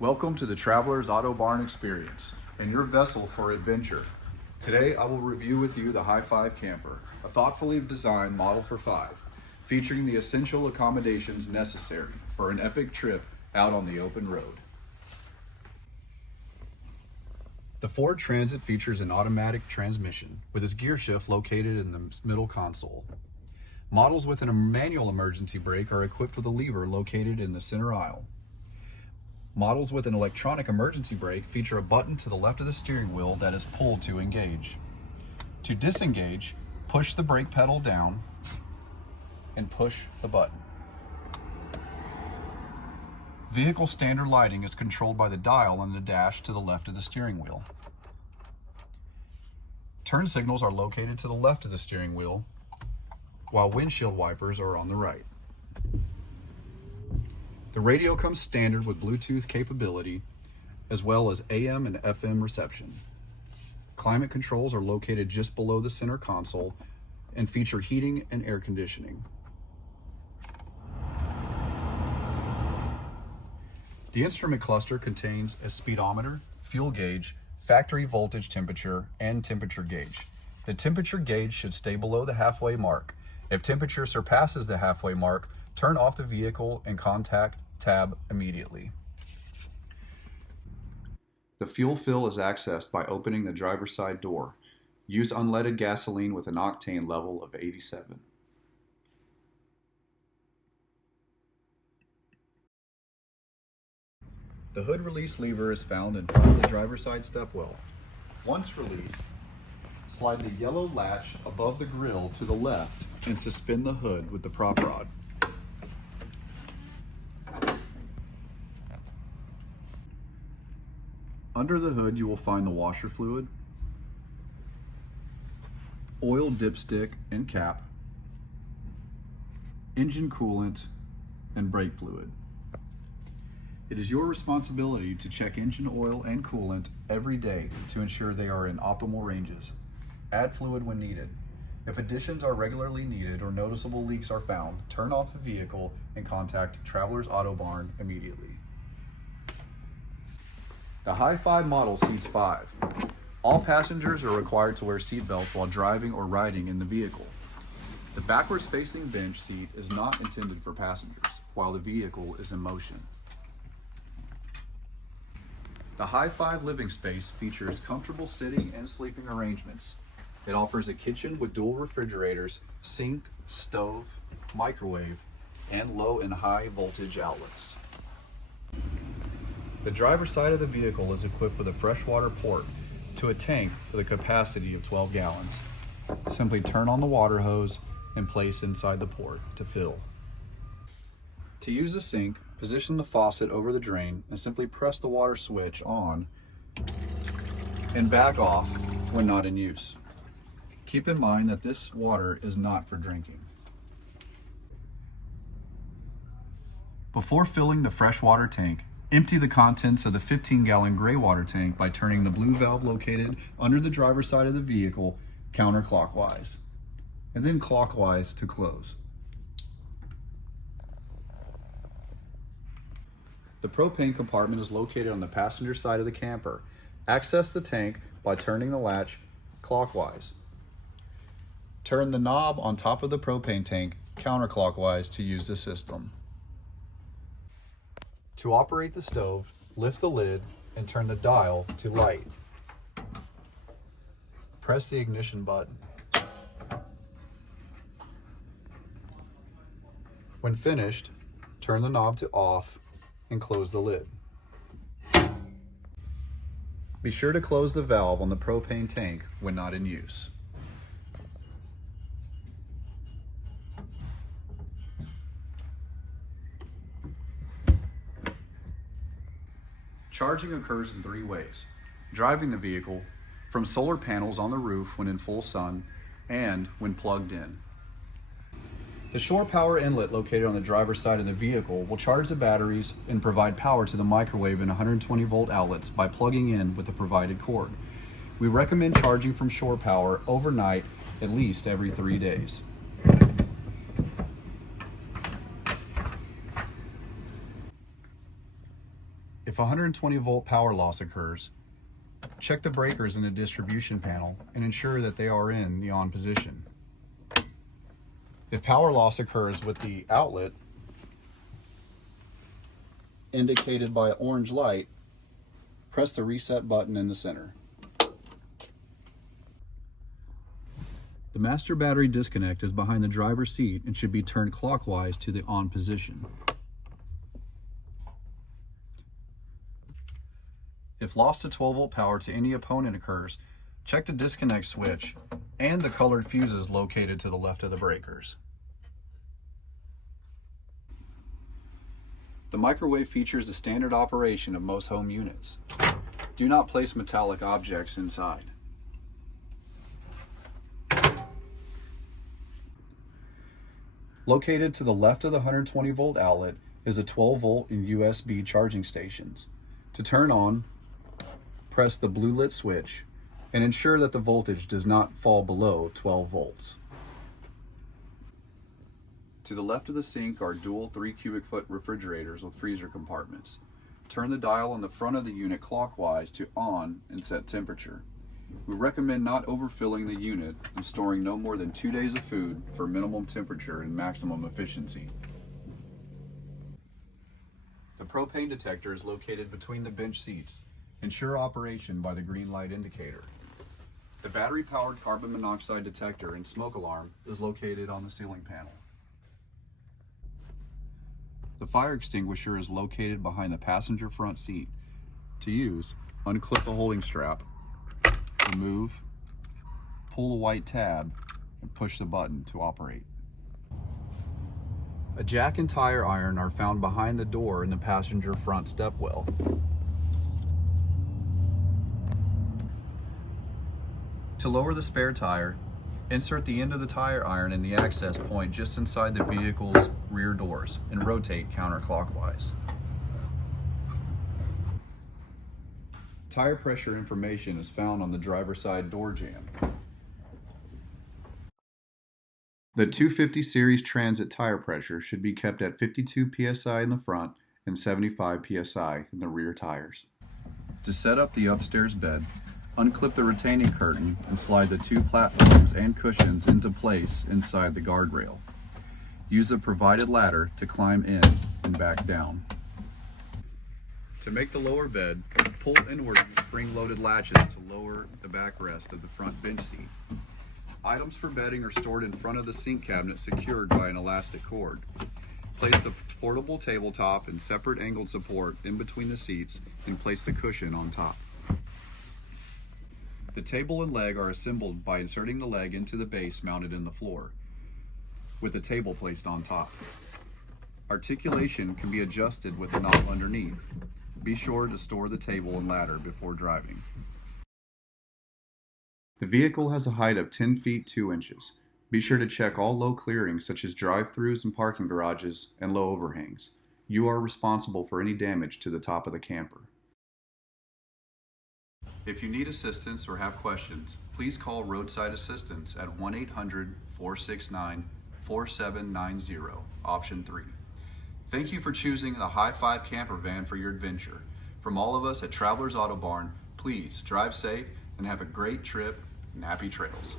Welcome to the Traveler's Auto Barn Experience and your vessel for adventure. Today I will review with you the HI5 camper, a thoughtfully designed Model for 5, featuring the essential accommodations necessary for an epic trip out on the open road. The Ford Transit features an automatic transmission with its gear shift located in the middle console. Models with a manual emergency brake are equipped with a lever located in the center aisle. Models with an electronic emergency brake feature a button to the left of the steering wheel that is pulled to engage. To disengage, push the brake pedal down and push the button. Vehicle standard lighting is controlled by the dial on the dash to the left of the steering wheel. Turn signals are located to the left of the steering wheel, while windshield wipers are on the right. The radio comes standard with Bluetooth capability, as well as AM and FM reception. Climate controls are located just below the center console and feature heating and air conditioning. The instrument cluster contains a speedometer, fuel gauge, factory voltage temperature, and temperature gauge. The temperature gauge should stay below the halfway mark. If temperature surpasses the halfway mark, turn off the vehicle and contact tab immediately. The fuel fill is accessed by opening the driver's side door. Use unleaded gasoline with an octane level of 87. The hood release lever is found in front of the driver's side stepwell. Once released, slide the yellow latch above the grille to the left and suspend the hood with the prop rod. Under the hood, you will find the washer fluid, oil dipstick and cap, engine coolant, and brake fluid. It is your responsibility to check engine oil and coolant every day to ensure they are in optimal ranges. Add fluid when needed. If additions are regularly needed or noticeable leaks are found, turn off the vehicle and contact Traveler's Auto Barn immediately. The HI5 model seats 5. All passengers are required to wear seat belts while driving or riding in the vehicle. The backwards facing bench seat is not intended for passengers while the vehicle is in motion. The HI5 living space features comfortable sitting and sleeping arrangements. It offers a kitchen with dual refrigerators, sink, stove, microwave, and low and high voltage outlets. The driver's side of the vehicle is equipped with a freshwater port to a tank with a capacity of 12 gallons. Simply turn on the water hose and place inside the port to fill. To use the sink, position the faucet over the drain and simply press the water switch on and back off when not in use. Keep in mind that this water is not for drinking. Before filling the freshwater tank, empty the contents of the 15-gallon gray water tank by turning the blue valve located under the driver's side of the vehicle counterclockwise, and then clockwise to close. The propane compartment is located on the passenger side of the camper. Access the tank by turning the latch clockwise. Turn the knob on top of the propane tank counterclockwise to use the system. To operate the stove, lift the lid and turn the dial to light. Press the ignition button. When finished, turn the knob to off and close the lid. Be sure to close the valve on the propane tank when not in use. Charging occurs in 3 ways: driving the vehicle, from solar panels on the roof when in full sun, and when plugged in. The shore power inlet located on the driver's side of the vehicle will charge the batteries and provide power to the microwave and 120 volt outlets by plugging in with the provided cord. We recommend charging from shore power overnight at least every 3 days. If 120 volt power loss occurs, check the breakers in the distribution panel and ensure that they are in the on position. If power loss occurs with the outlet indicated by an orange light, press the reset button in the center. The master battery disconnect is behind the driver's seat and should be turned clockwise to the on position. If loss to 12 volt power to any opponent occurs, check the disconnect switch and the colored fuses located to the left of the breakers. The microwave features the standard operation of most home units. Do not place metallic objects inside. Located to the left of the 120 volt outlet is a 12 volt and USB charging stations. To turn on, press the blue lit switch and ensure that the voltage does not fall below 12 volts. To the left of the sink are dual 3 cubic foot refrigerators with freezer compartments. Turn the dial on the front of the unit clockwise to on and set temperature. We recommend not overfilling the unit and storing no more than 2 days of food for minimum temperature and maximum efficiency. The propane detector is located between the bench seats. Ensure operation by the green light indicator. The battery-powered carbon monoxide detector and smoke alarm is located on the ceiling panel. The fire extinguisher is located behind the passenger front seat. To use, unclip the holding strap, remove, pull the white tab, and push the button to operate. A jack and tire iron are found behind the door in the passenger front stepwell. To lower the spare tire, insert the end of the tire iron in the access point just inside the vehicle's rear doors and rotate counterclockwise. Tire pressure information is found on the driver's side door jamb. The 250 series Transit tire pressure should be kept at 52 psi in the front and 75 psi in the rear tires. To set up the upstairs bed, unclip the retaining curtain and slide the 2 platforms and cushions into place inside the guardrail. Use the provided ladder to climb in and back down. To make the lower bed, pull inward spring-loaded latches to lower the backrest of the front bench seat. Items for bedding are stored in front of the sink cabinet secured by an elastic cord. Place the portable tabletop and separate angled support in between the seats and place the cushion on top. The table and leg are assembled by inserting the leg into the base mounted in the floor, with the table placed on top. Articulation can be adjusted with a knob underneath. Be sure to store the table and ladder before driving. The vehicle has a height of 10 feet 2 inches. Be sure to check all low clearings such as drive-throughs and parking garages and low overhangs. You are responsible for any damage to the top of the camper. If you need assistance or have questions, please call Roadside Assistance at 1-800-469-4790, option 3. Thank you for choosing the HI5 camper van for your adventure. From all of us at Travelers Auto Barn, please drive safe and have a great trip and happy trails.